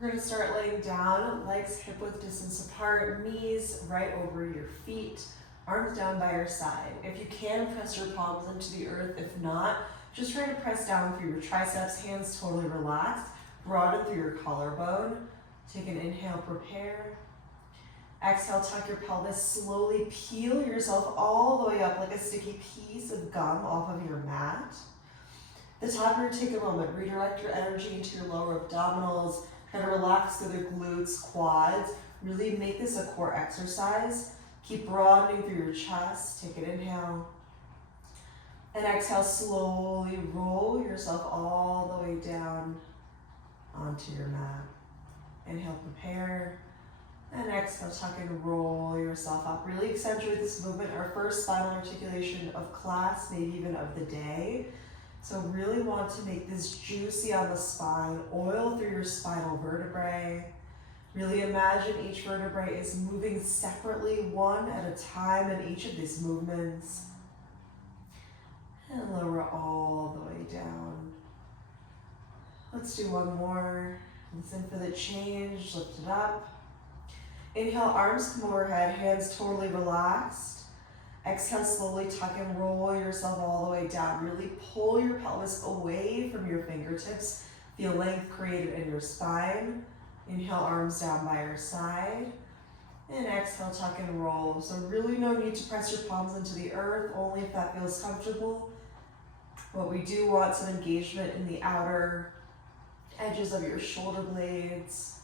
We're gonna start laying down, legs hip width distance apart, knees right over your feet, arms down by your side. If you can, press your palms into the earth. If not, just try to press down through your triceps, hands totally relaxed, broaden through your collarbone. Take an inhale, prepare. Exhale, tuck your pelvis, slowly peel yourself all the way up like a sticky piece of gum off of your mat. The top here, take a moment, redirect your energy into your lower abdominals, kind of relax through the glutes, quads. Really make this a core exercise. Keep broadening through your chest. Take an inhale. And exhale, slowly roll yourself all the way down onto your mat. Inhale, prepare. And exhale, tuck and roll yourself up. Really accentuate this movement, our first spinal articulation of class, maybe even of the day. So really want to make this juicy on the spine, oil through your spinal vertebrae. Really imagine each vertebrae is moving separately, one at a time in each of these movements. And lower all the way down. Let's do one more. Listen for the change, lift it up. Inhale, arms come overhead, hands totally relaxed. Exhale, slowly tuck and roll yourself all the way down. Really pull your pelvis away from your fingertips. Feel length created in your spine. Inhale, arms down by your side. And exhale, tuck and roll. So really no need to press your palms into the earth, only if that feels comfortable. But we do want some engagement in the outer edges of your shoulder blades.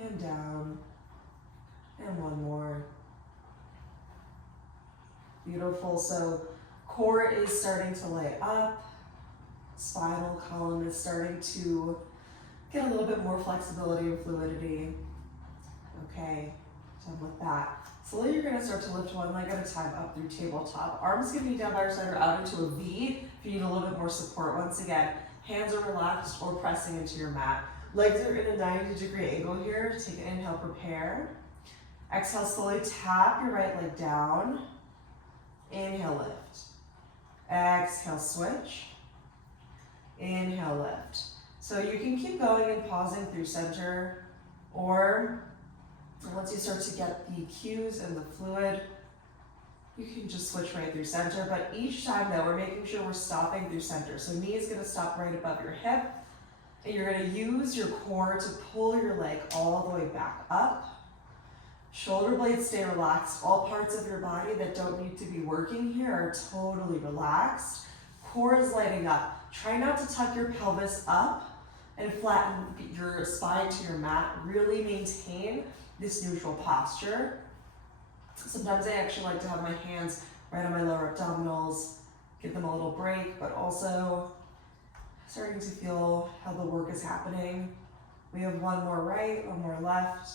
And down. And one more. Beautiful. So core is starting to lay up. Spinal column is starting to get a little bit more flexibility and fluidity. Okay, done with that. Slowly you're gonna start to lift one leg at a time up through tabletop. Arms can be down by your side or out into a V if you need a little bit more support. Once again, hands are relaxed or pressing into your mat. Legs are in a 90-degree angle here. Take an inhale, prepare. Exhale, slowly tap your right leg down. Inhale, lift. Exhale, switch. Inhale, lift. So you can keep going and pausing through center, or once you start to get the cues and the fluid, you can just switch right through center. But each time though, we're making sure we're stopping through center. So knee is gonna stop right above your hip, and you're gonna use your core to pull your leg all the way back up. Shoulder blades stay relaxed. All parts of your body that don't need to be working here are totally relaxed. Core is lighting up. Try not to tuck your pelvis up and flatten your spine to your mat. Really maintain this neutral posture. Sometimes I actually like to have my hands right on my lower abdominals, give them a little break, but also starting to feel how the work is happening. We have one more right, one more left.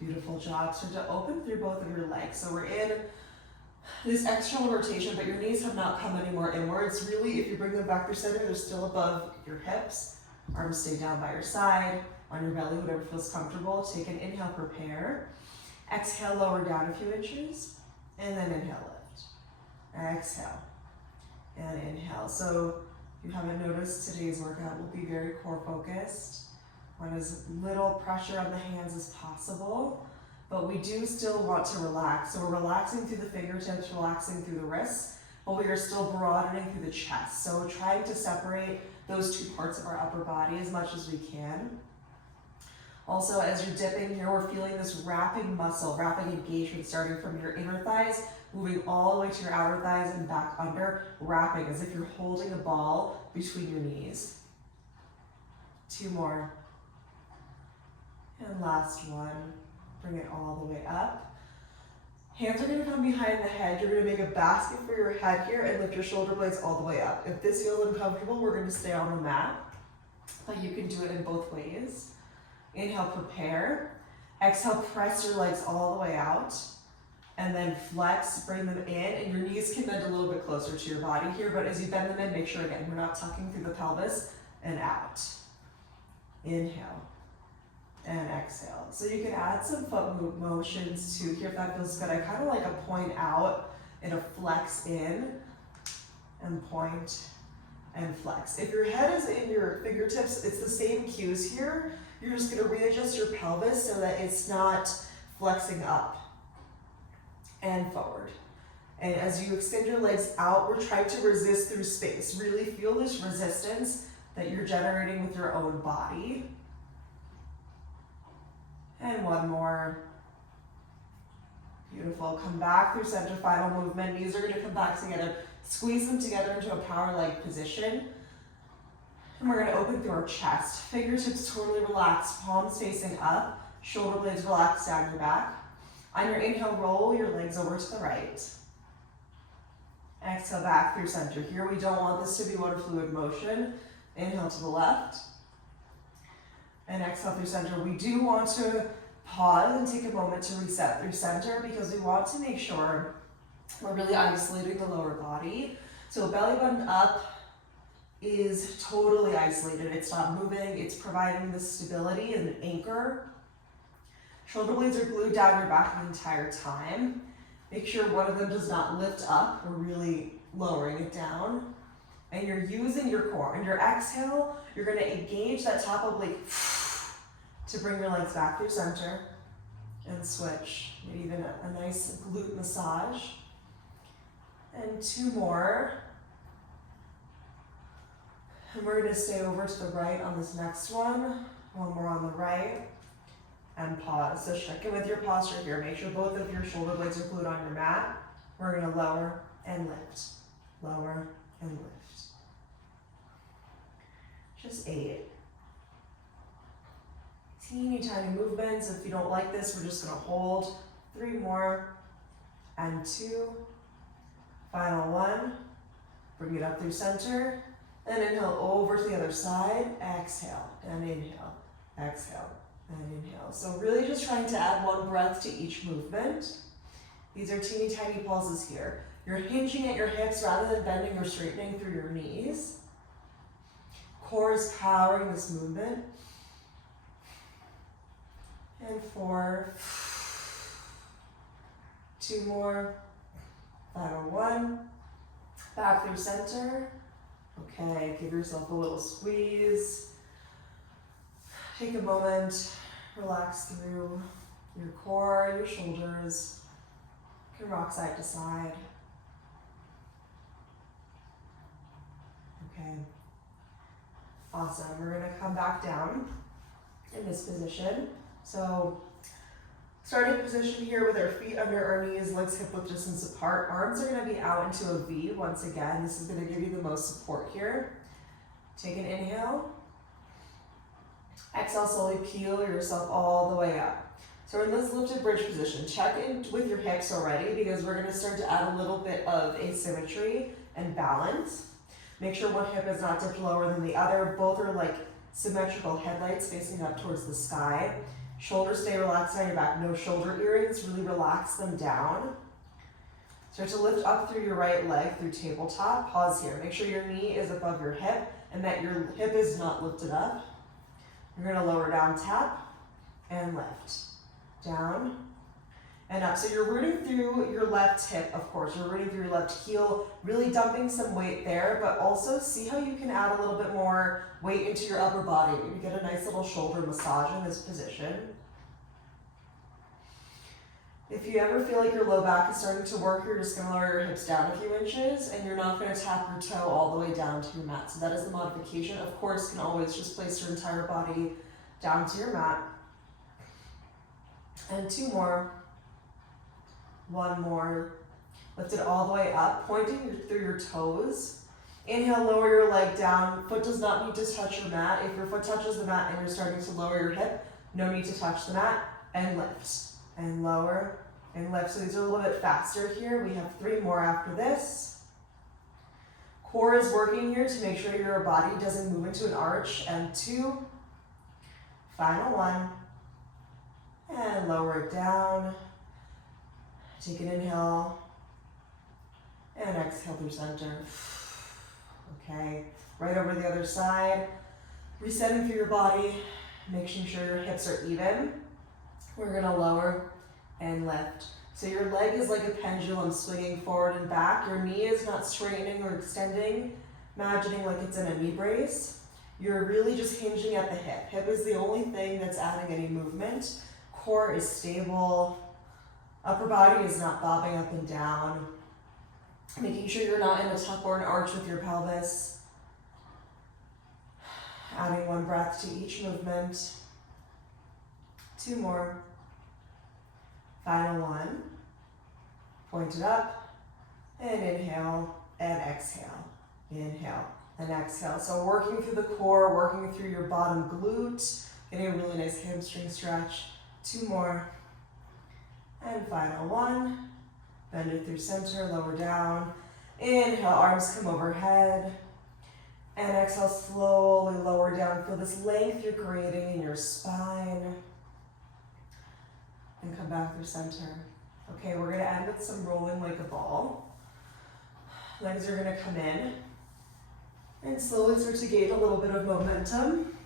Beautiful job. Start to open through both of your legs. So we're in this external rotation, but your knees have not come any more inwards. Really, if you bring them back through center, they're still above your hips. Arms stay down by your side, on your belly, whatever feels comfortable. Take an inhale, prepare. Exhale, lower down a few inches, and then inhale, lift. Exhale, and inhale. So if you haven't noticed, today's workout will be very core focused. Want as little pressure on the hands as possible, but we do still want to relax. So we're relaxing through the fingertips, relaxing through the wrists, but we are still broadening through the chest. So we're trying to separate those two parts of our upper body as much as we can. Also, as you're dipping here, we're feeling this wrapping muscle, wrapping engagement starting from your inner thighs, moving all the way to your outer thighs and back under, wrapping as if you're holding a ball between your knees. Two more. And last one, bring it all the way up. Hands are gonna come behind the head. You're gonna make a basket for your head here and lift your shoulder blades all the way up. If this feels uncomfortable, we're gonna stay on the mat, but you can do it in both ways. Inhale, prepare. Exhale, press your legs all the way out. And then flex, bring them in, and your knees can bend a little bit closer to your body here, but as you bend them in, make sure again, we're not tucking through the pelvis and out. Inhale. And exhale. So you can add some foot motions too here if that feels good. I kind of like a point out and a flex in and point and flex. If your head is in your fingertips, it's the same cues here. You're just gonna readjust your pelvis so that it's not flexing up and forward. And as you extend your legs out, we're trying to resist through space. Really feel this resistance that you're generating with your own body. And one more. Beautiful. Come back through center, final movement. Knees are going to come back together. Squeeze them together into a power leg position. And we're going to open through our chest. Fingertips totally relaxed, palms facing up, shoulder blades relaxed down your back. On your inhale, roll your legs over to the right. Exhale back through center. Here we don't want this to be one fluid motion. Inhale to the left. And exhale through center. We do want to pause and take a moment to reset through center because we want to make sure we're really isolating the lower body. So belly button up is totally isolated. It's not moving. It's providing the stability and anchor. Shoulder blades are glued down your back the entire time. Make sure one of them does not lift up. We're really lowering it down. And you're using your core. And your exhale, you're going to engage that top oblique to bring your legs back through center and switch. Maybe even a nice glute massage. And two more. And we're going to stay over to the right on this next one. One more on the right. And pause. So check in with your posture here. Make sure both of your shoulder blades are glued on your mat. We're going to lower and lift. Lower and lift. Just 8. Teeny tiny movements. If you don't like this, we're just going to hold. 3 more. And 2. Final 1. Bring it up through center. Then inhale over to the other side. Exhale and inhale. Exhale and inhale. So really just trying to add 1 breath to each movement. These are teeny tiny pauses here. You're hinging at your hips rather than bending or straightening through your knees. Core is powering this movement. And 4. 2 more. Final 1. Back through center. Okay, give yourself a little squeeze. Take a moment, relax through your core, your shoulders. You can rock side to side. Okay, awesome. We're gonna come back down in this position. So, starting position here with our feet under our knees, legs hip width distance apart. Arms are gonna be out into a V once again. This is gonna give you the most support here. Take an inhale. Exhale, slowly peel yourself all the way up. So we're in this lifted bridge position. Check in with your hips already because we're gonna start to add a little bit of asymmetry and balance. Make sure one hip is not dipped lower than the other. Both are like symmetrical headlights facing up towards the sky. Shoulders stay relaxed on your back. No shoulder earrings, really relax them down. Start to lift up through your right leg through tabletop. Pause here. Make sure your knee is above your hip and that your hip is not lifted up. You're gonna lower down, tap, and lift. Down, and up. So you're rooting through your left hip, of course. You're rooting through your left heel, really dumping some weight there, but also see how you can add a little bit more weight into your upper body. Maybe get a nice little shoulder massage in this position. If you ever feel like your low back is starting to work, you're just gonna lower your hips down a few inches, and you're not gonna tap your toe all the way down to your mat. So that is the modification. Of course, you can always just place your entire body down to your mat. And 2 more. 1 more. Lift it all the way up, pointing through your toes. Inhale, lower your leg down. Foot does not need to touch your mat. If your foot touches the mat and you're starting to lower your hip, no need to touch the mat. And lift. And lower and lift. So these are a little bit faster here. We have 3 more after this. Core is working here to make sure your body doesn't move into an arch. And 2. Final 1. And lower it down. Take an inhale. And exhale through center. Okay, right over the other side. Resetting through your body. Making sure your hips are even. We're gonna lower and lift. So your leg is like a pendulum swinging forward and back. Your knee is not straightening or extending. imagining like it's in a knee brace. You're really just hinging at the hip. Hip is the only thing that's adding any movement. Core is stable. Upper body is not bobbing up and down. Making sure you're not in a tuck or an arch with your pelvis. Adding 1 breath to each movement. 2 more. Final 1. Point it up and inhale and exhale. Inhale and exhale. So working through the core, working through your bottom glute, getting a really nice hamstring stretch. 2 more. And final 1. Bend it through center, lower down. Inhale, arms come overhead. And exhale, slowly lower down. Feel this length you're creating in your spine. And come back through center. Okay, we're gonna end with some rolling like a ball. Legs are gonna come in. And slowly start to gain a little bit of momentum.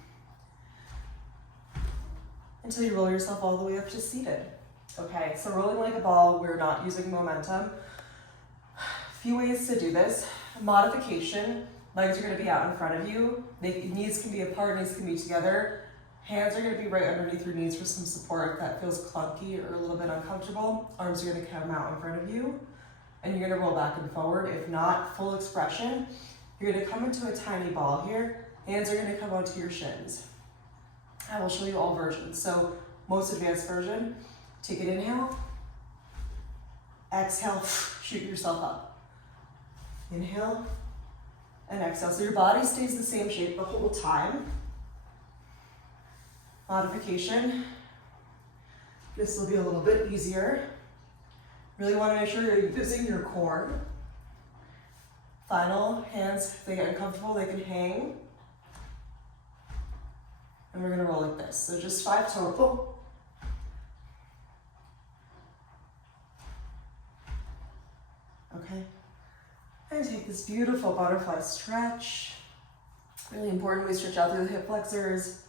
Until you roll yourself all the way up to seated. Okay, so rolling like a ball, we're not using momentum. A few ways to do this. Modification, legs are gonna be out in front of you. Knees can be apart, knees can be together. Hands are gonna be right underneath your knees for some support if that feels clunky or a little bit uncomfortable. Arms are gonna come out in front of you. And you're gonna roll back and forward. If not, full expression. You're gonna come into a tiny ball here. Hands are gonna come onto your shins. I will show you all versions. So most advanced version, take an inhale. Exhale, shoot yourself up. Inhale and exhale. So your body stays the same shape the whole time. Modification. This will be a little bit easier. Really want to make sure you're using your core. Final, hands, if they get uncomfortable, they can hang. And we're gonna roll like this. So just 5 total. Okay. And take this beautiful butterfly stretch. Really important we stretch out through the hip flexors.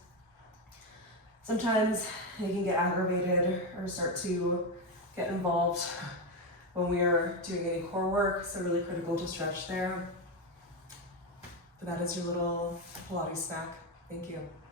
Sometimes they can get aggravated or start to get involved when we are doing any core work, so really critical to stretch there. But that is your little Pilates snack. Thank you.